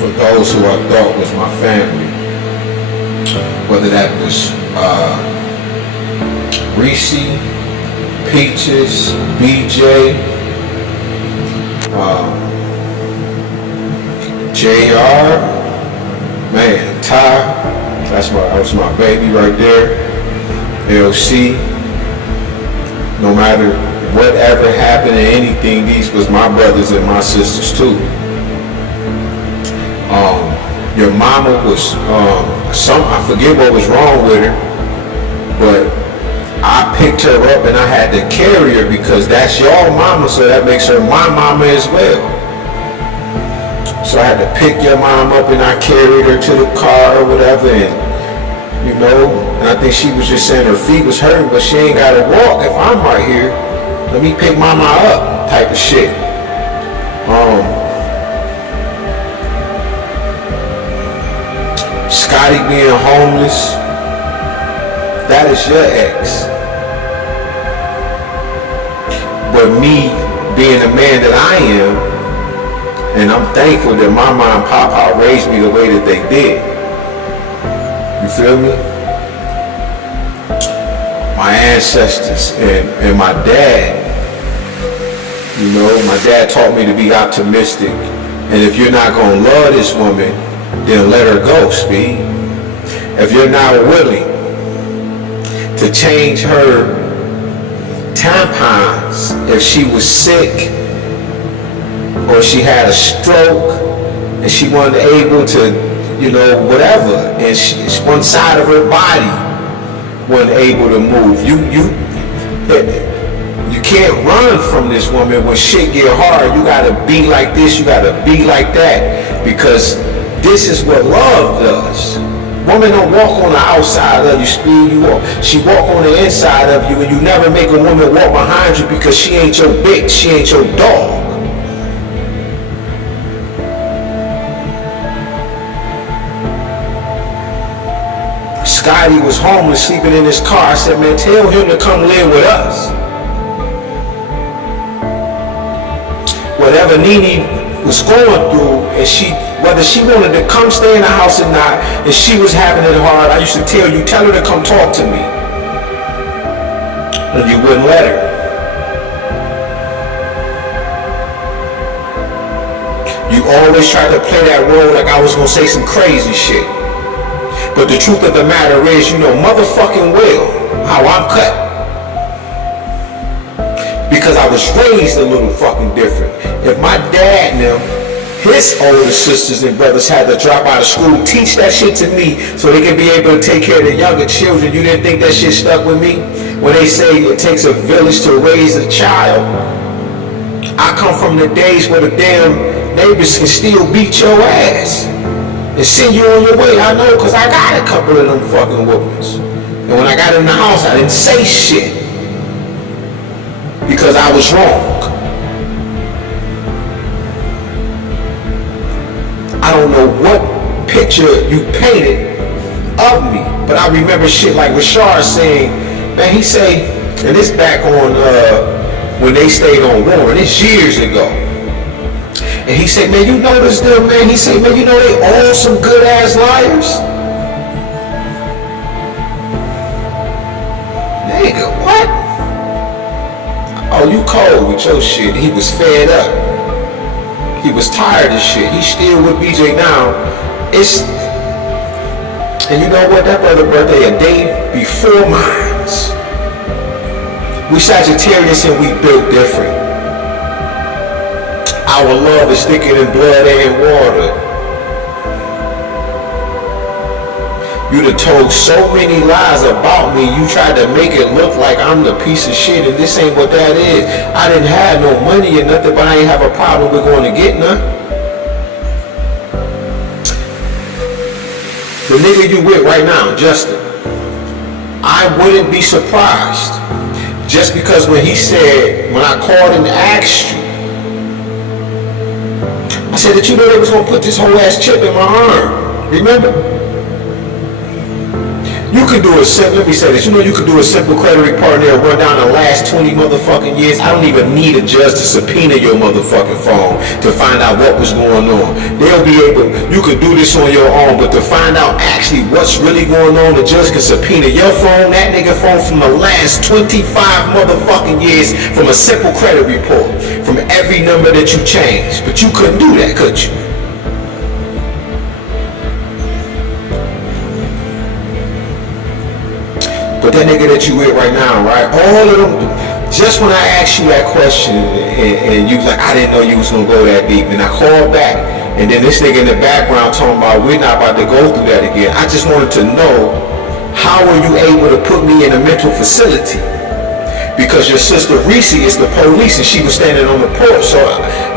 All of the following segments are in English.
for those who I thought was my family, whether that was Reese, Peaches, BJ, JR, man, Ty, that was my baby right there, LC. No matter whatever happened or anything, these was my brothers and my sisters too. Your mama was, I forget what was wrong with her, but I picked her up and I had to carry her because that's your mama, so that makes her my mama as well. So I had to pick your mom up and I carried her to the car or whatever, and and I think she was just saying her feet was hurting, but she ain't gotta walk if I'm right here. Let me pick mama up type of shit. Scotty being homeless, that is your ex. But me being the man that I am, and I'm thankful that my mom and papa raised me the way that they did. You feel me? My ancestors and my dad, my dad taught me to be optimistic. And if you're not gonna love this woman, then let her go, Speed. If you're not willing to change her tampons if she was sick or she had a stroke and she wasn't able to, whatever, and one side of her body wasn't able to move. You can't run from this woman when shit get hard. You gotta be like this, you gotta be like that, because this is what love does. Woman don't walk on the outside of you, Speed. She walk on the inside of you, and you never make a woman walk behind you because she ain't your bitch, she ain't your dog. Scotty was homeless, sleeping in his car. I said, man, tell him to come live with us. Whatever Nene was going through, and whether she wanted to come stay in the house or not, and she was having it hard, I used to tell her to come talk to me. And you wouldn't let her. You always tried to play that role like I was gonna say some crazy shit. But the truth of the matter is, motherfucking well how I'm cut. Because I was raised a little fucking different. If my dad and them, his older sisters and brothers had to drop out of school, teach that shit to me so they can be able to take care of the younger children, you didn't think that shit stuck with me? When they say it takes a village to raise a child, I come from the days where the damn neighbors can still beat your ass and send you on your way. I know, because I got a couple of them fucking whoopings. And when I got in the house, I didn't say shit because I was wrong. I don't know what picture you painted of me, but I remember shit like Rashard saying, man, he say, and this back on when they stayed on Warren, it's years ago. And he said, man, you notice them, man? He said, man, they all some good ass liars. Nigga, what? Oh, you cold with your shit. He was fed up. He was tired of shit. He's still with BJ now. And you know what? That brother's birthday a day before mine. We Sagittarius and we built different. Our love is thicker than blood and water. You done told so many lies about me, you tried to make it look like I'm the piece of shit, and this ain't what that is. I didn't have no money or nothing, but I ain't have a problem with going to get none. The nigga you with right now, Justin, I wouldn't be surprised. Just because when he said, when I called and asked you, I said that they was gonna put this whole ass chip in my arm. Remember? You could do a simple, let me say this, you know you could do a simple credit report and they'll run down the last 20 motherfucking years. I don't even need a judge to subpoena your motherfucking phone to find out what was going on. They'll be able, you could do this on your own, but to find out actually what's really going on, the judge can subpoena your phone, that nigga phone from the last 25 motherfucking years from a simple credit report, from every number that you changed. But you couldn't do that, could you? But that nigga that you with right now, right? All of them, just when I asked you that question and you was like, I didn't know you was gonna go that deep. And I called back and then this nigga in the background talking about we're not about to go through that again. I just wanted to know, how were you able to put me in a mental facility? Because your sister Reese is the police and she was standing on the porch. So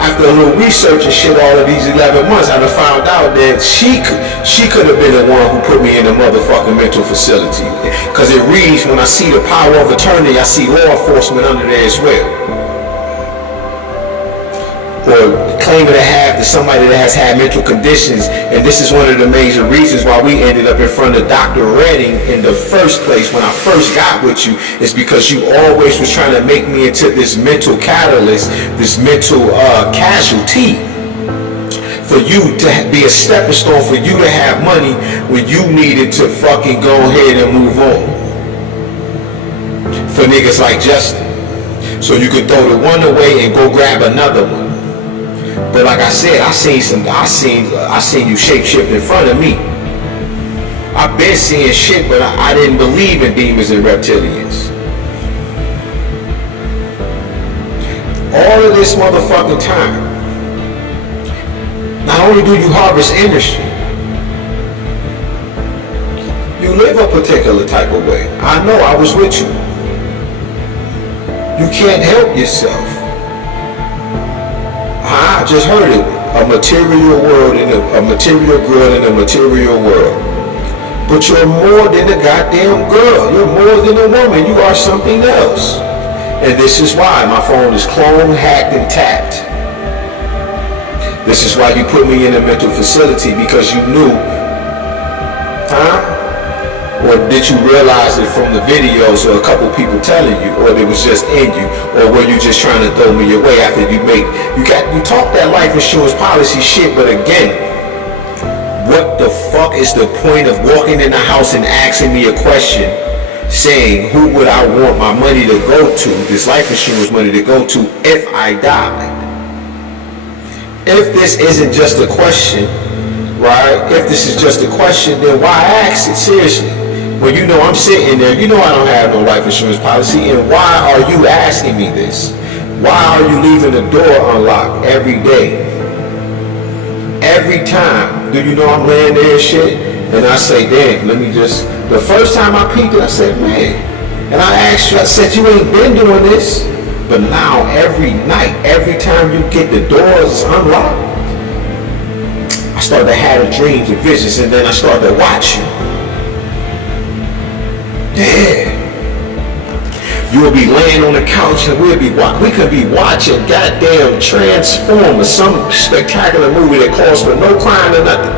after a little research and shit all of these 11 months, I done found out that she could have been the one who put me in a motherfucking mental facility. Because it reads, when I see the power of attorney, I see law enforcement under there as well. Or claiming to have to somebody that has had mental conditions, and this is one of the major reasons why we ended up in front of Dr. Redding in the first place when I first got with you, is because you always was trying to make me into this mental catalyst, this mental casualty, for you to be a stepping stone, for you to have money when you needed to fucking go ahead and move on. For niggas like Justin. So you could throw the one away and go grab another one. But like I said, I seen you shapeshift in front of me. I've been seeing shit, but I didn't believe in demons and reptilians. All of this motherfucking time, not only do you harvest industry, you live a particular type of way. I know, I was with you. You can't help yourself. I just heard it. A material world and a material girl in a material world. But you're more than a goddamn girl. You're more than a woman. You are something else. And this is why my phone is cloned, hacked, and tapped. This is why you put me in a mental facility, because you knew, or did you realize it from the videos or a couple people telling you, or it was just in you, or were you just trying to throw me away after you talk that life insurance policy shit, but again, what the fuck is the point of walking in the house and asking me a question saying who would I want my money to go to, this life insurance money to go to, if I died? If this isn't just a question, right? If this is just a question, then why ask it? Seriously. When you know I'm sitting there, you know I don't have no life insurance policy, and why are you asking me this? Why are you leaving the door unlocked every day? Every time, do you know I'm laying there and shit? And I say, damn, let me just, the first time I peeked it, I said, man. And I asked you, I said, you ain't been doing this. But now, every night, every time you get the doors unlocked, I started to have dreams and visions, and then I started to watch you. Yeah. You'll be laying on the couch and we could be watching goddamn Transformers, some spectacular movie that calls for no crime or nothing.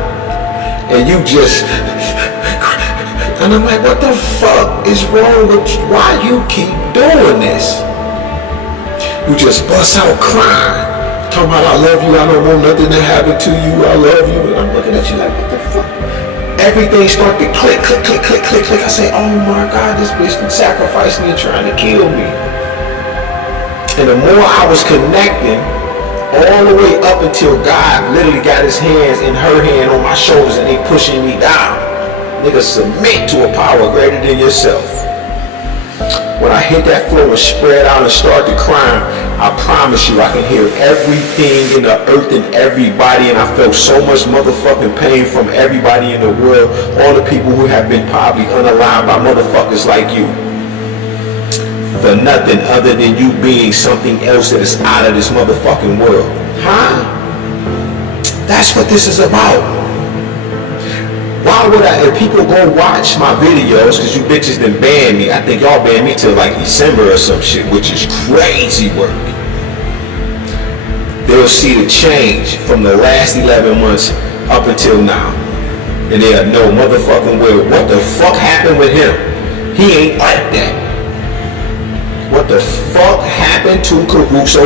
And you just, and I'm like, what the fuck is wrong with you? Why you keep doing this? You just bust out crying. Talking about, I love you, I don't want nothing to happen to you, I love you. And I'm looking at you like, what the fuck? Everything started to click, click, click, click, click, click. I say, oh my God, this bitch can sacrifice me and trying to kill me. And the more I was connecting, all the way up until God literally got his hands and her hand on my shoulders and they pushing me down. Nigga, submit to a power greater than yourself. When I hit that floor and spread out and started crying, I promise you I can hear everything in the earth and everybody, and I felt so much motherfucking pain from everybody in the world, all the people who have been probably unalived by motherfuckers like you. For nothing other than you being something else that is out of this motherfucking world. Huh? That's what this is about. Why would I, if people go watch my videos, because you bitches done banned me, I think y'all banned me till like December or some shit, which is crazy work. They'll see the change from the last 11 months up until now. And they'll know motherfucking well what the fuck happened with him. He ain't like that. What the fuck happened to Caruso